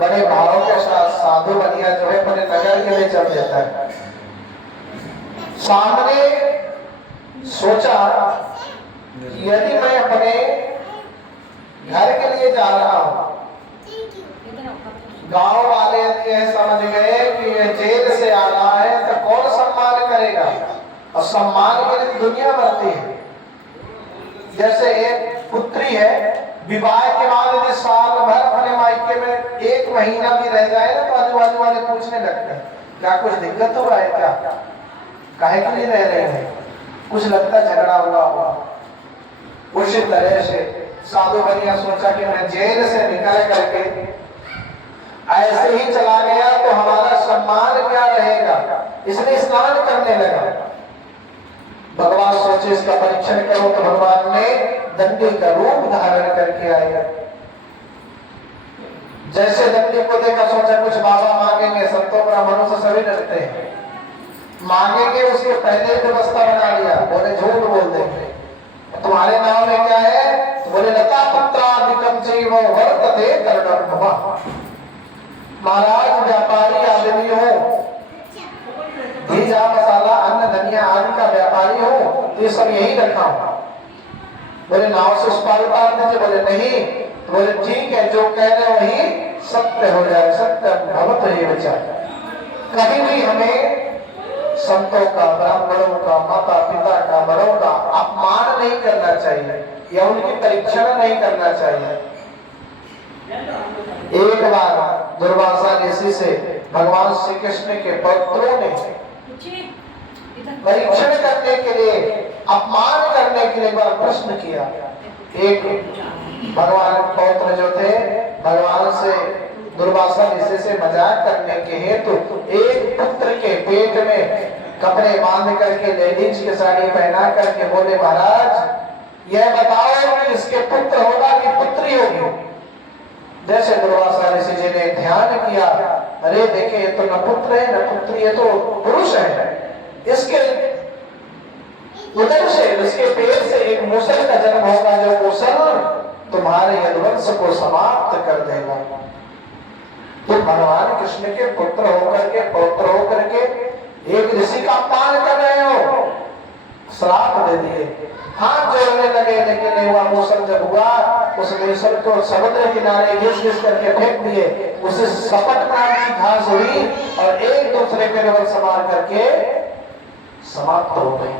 बड़े भाव के साथ साधु बनिया जो है अपने नगर के लिए चल देता है। सामने सोचा कि यदि मैं अपने घर के लिए जा रहा हूं, गांव वाले यदि समझ गए कि ये जेल से आ रहा है तो कौन सम्मान करेगा, और सम्मान के लिए दुनिया मरती है। जैसे एक पुत्री है, विवाह के बाद यदि साल भर अपने मायके में 1 महीना भी रह जाए ना तो आजू बाजू वाले पूछने लगते हैं क्या कुछ दिक्कत हो रहा है, क्या काहे के लिए रह रहे हैं, कुछ लगता झगड़ा हुआ हुआ। उसी तरह से साधु बनिया सोचा कि मैं जेल से निकल करके ऐसे ही चला गया तो हमारा सम्मान क्या रहेगा, इसलिए स्नान करने लगा। भगवान सोचे इसका परीक्षण करो तो भगवान ने दंडी का रूप धारण करके आए। जैसे दंडी को देखा सोचा कुछ बाबा मांगेंगे, संतों ब्राह्मणों से सभी डरते हैं, मांगेंगे उसके पहले व्यवस्था बना लिया। बोले झूठ बोल देंगे, तुम्हारे नाम में क्या है, तो बोले लता पत्रादिकम चैव वर्तते कर्णम। महाराज व्यापारी आदमी हो, भीजा मसाला अन्न धनिया आदि का व्यापारी हो, तो ये सब यही रखा हो। बोले नाव से उस पार उतार दीजिए। बोले नहीं। तो बोले ठीक है, जो कह रहे वही सत्य हो जाए, सत्य भवत ही बचा। कभी भी हमें संतों का, ब्राह्मणों का, माता पिता का, बड़ों का अपमान नहीं करना चाहिए या उनकी परीक्षण नहीं करना चाहिए। एक बार दुर्वासा ऋषि से भगवान श्री कृष्ण के पौत्रों ने परीक्षण करने के लिए, अपमान करने के लिए एक बार प्रश्न किया। एक भगवान पौत्र जो थे भगवान से दुर्वासा ऋषि से मजाक करने के हेतु एक पुत्र के पेट में कपड़े बांध करके लेडीज की साड़ी पहना करके बोले महाराज यह बताओ कि इसके पुत्र होगा कि पुत्री होगी। जैसे दुर्वासा ऋषि जी ने ध्यान किया, अरे देखे ये तो न पुत्र है न पुत्री, ये तो पुरुष है, इसके उदर से, इसके पेट से एक मूसल का जन्म होगा, जो मूसल तुम्हारे यदुवंश को समाप्त कर देगा। तो भगवान कृष्ण के पुत्र होकर के, पौत्र होकर के एक ऋषि का अपमान कर रहे हो, श्राप दे दिए। हाथ जोड़ने लगे, लेकिन वह मूसल जब हुआ उस मूसल को समुद्र किनारे घिस करके फेंक दिए। उसे सपट नाम की घास हुई और एक दूसरे के रवल समार करके समाप्त हो गई।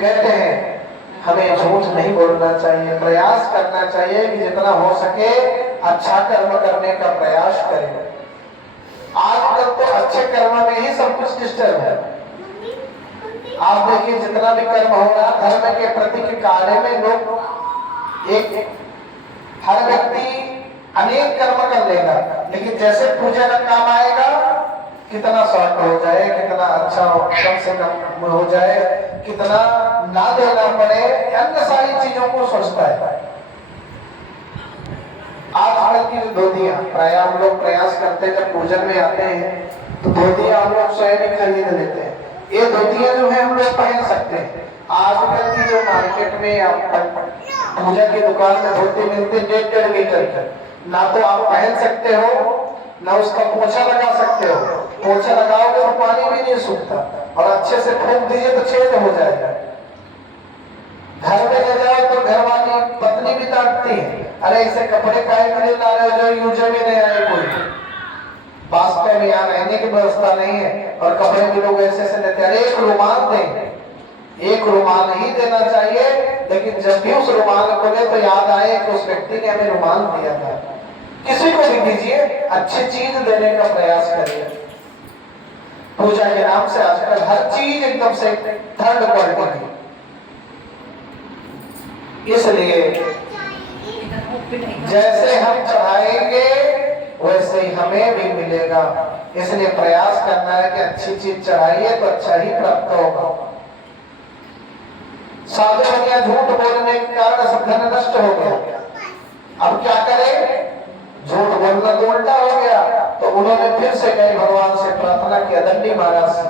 कहते हैं हमें झूठ नहीं बोलना चाहिए, प्रयास करना चाहिए कि जितना हो सके अच्छा कर्म करने का प्रयास करें। आजकल तो अच्छे कर्म में ही सब कुछ डिस्टर्ब है। आप देखिए जितना भी कर्म हो रहा धर्म के प्रति के कार्य में लोग एक हर व्यक्ति अनेक कर्म कर लेगा, लेकिन जैसे पूजा का काम आएगा कितना शॉर्ट हो जाए, कितना अच्छा हो, कम से कम हो जाए, कितना ना देना पड़े, अन्य सारी चीजों को सोचता है। आजकल की जो धोतियां प्राय हम लोग प्रयास करते हैं, जब पूजन में आते हैं तो धोतियां हम लोग स्वयं ही खरीद लेते हैं। ये धोतियां जो है हम लोग पहन सकते हैं। आजकल की जो मार्केट में पूजा की दुकान में धोती मिलती है 1.5 मीटर, ना तो आप पहन सकते हो ना उसका पोछा लगा सकते हो। पोछा लगाओगे तो पानी भी नहीं सूखता, और अच्छे से फूंक दीजिए तो छेद हो जाएगा। घर में ले जाओ तो घर वाली पत्नी भी डांटती है, अरे इसे कपड़े काहे के लिए ला रहे हो जो यूज में नहीं आए। कोई वास्तव में यहाँ रहने की व्यवस्था नहीं है और कपड़े भी लोग ऐसे ऐसे लेते हैं। एक रुमाल दें, एक रुमाल ही देना चाहिए, लेकिन जब भी उस रुमाल को ले तो याद आए कि उस व्यक्ति ने हमें रुमाल दिया था। किसी को भी दीजिए, अच्छी चीज देने का प्रयास करिए। पूजा के नाम से आजकल हर चीज एकदम से थर्ड क्वालिटी की, इसलिए जैसे हम चढ़ाएंगे वैसे ही हमें भी मिलेगा। इसलिए प्रयास करना है कि अच्छी चीज चढ़ाइए तो अच्छा ही प्राप्त होगा। साधु बनिया झूठ बोलने के कारण सब धन नष्ट हो गया। अब क्या करें, झूठ बोलना तो उल्टा हो गया। तो उन्होंने फिर से गए भगवान से प्रार्थना किया, दंडी महाराज से।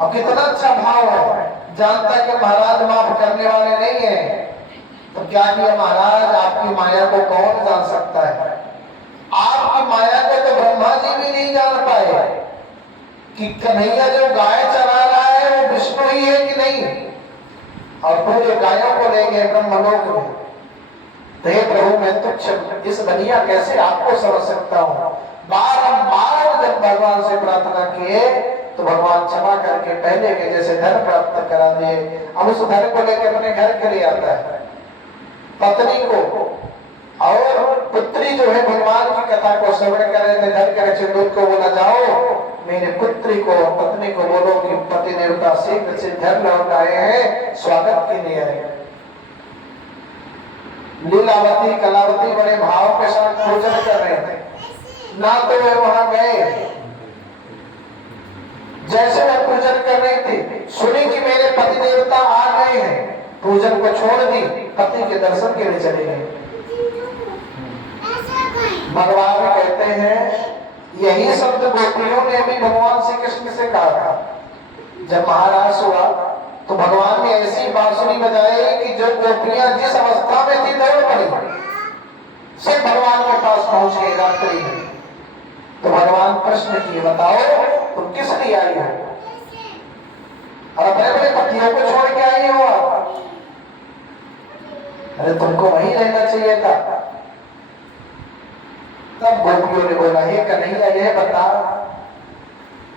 अब कितना अच्छा भाव है, जानता है कि महाराज माफ करने वाले नहीं है। तो क्या किया महाराज, आपकी माया को कौन जान सकता है, आप कि कन्हैया जो गाय चरा रहा है वो विष्णु ही है कि नहीं, और पूरे गायों को ले गए ब्रह्मलोक में। तो हे प्रभु मैं तुच्छ इस बनिया कैसे आपको समझ सकता हूँ। बारंबार जब भगवान से प्रार्थना किए तो भगवान क्षमा करके पहले के जैसे धन प्राप्त करा दिए। अब उस धन को लेकर अपने घर के लिए आता है, पत्नी को और पुत्री जो है भगवान की कथा को श्रवण कर रहे थे, घर के चिंदूत को बोला जाओ मेरे पुत्री को पत्नी को बोलो कि पति देवता शीघ्र से घर लौट आए हैं, स्वागत के लिए आए। लीलावती कलावती बड़े भाव के साथ पूजन कर रहे थे, ना तो वे वहां गए। जैसे वह पूजन कर रही थी सुनी कि मेरे पति देवता आ गए हैं, पूजन को छोड़ दी, पति के दर्शन के लिए चले गए। भगवान कहते हैं यही शब्द गोपियों ने भी भगवान श्री कृष्ण से कहा था। जब महाराज हुआ तो भगवान ने ऐसी बांसुरी बजाई कि जो गोपियां जिस अवस्था में थी दौड़ पड़ी, सब भगवान के पास पहुंच गए रात्रि में। तो भगवान प्रश्न किए बताओ तुम किस लिए आई हो, और अपने अपने पतियों को छोड़ के आई हो आप? अरे तुमको वहीं रहना चाहिए था। तब गोपियों ने बोला हे कन्हैया यह बता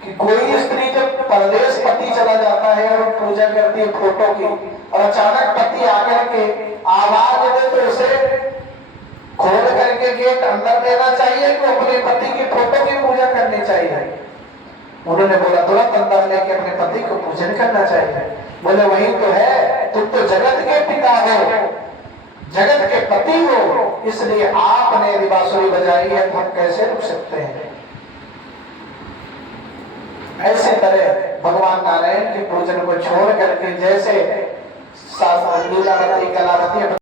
कि कोई स्त्री जब परदेश पति चला जाता है और पूजा करती है फोटो की, और अचानक पति आकर के आवाज दे तो उसे खोल करके गेट अंदर देना चाहिए कि अपने पति की फोटो की पूजा करनी चाहिए? उन्होंने बोला तुरंत अंदर लेके अपने पति को पूजन करना चाहिए। बोले वही तो है, तुम तो जगत के पिता हो, जगत के पति हो, इसलिए आपने यदि बांसुरी बजाई है तो हम कैसे रुक सकते हैं। ऐसे तरह भगवान नारायण के पूजन को छोड़ करके जैसे लीलावती कलावती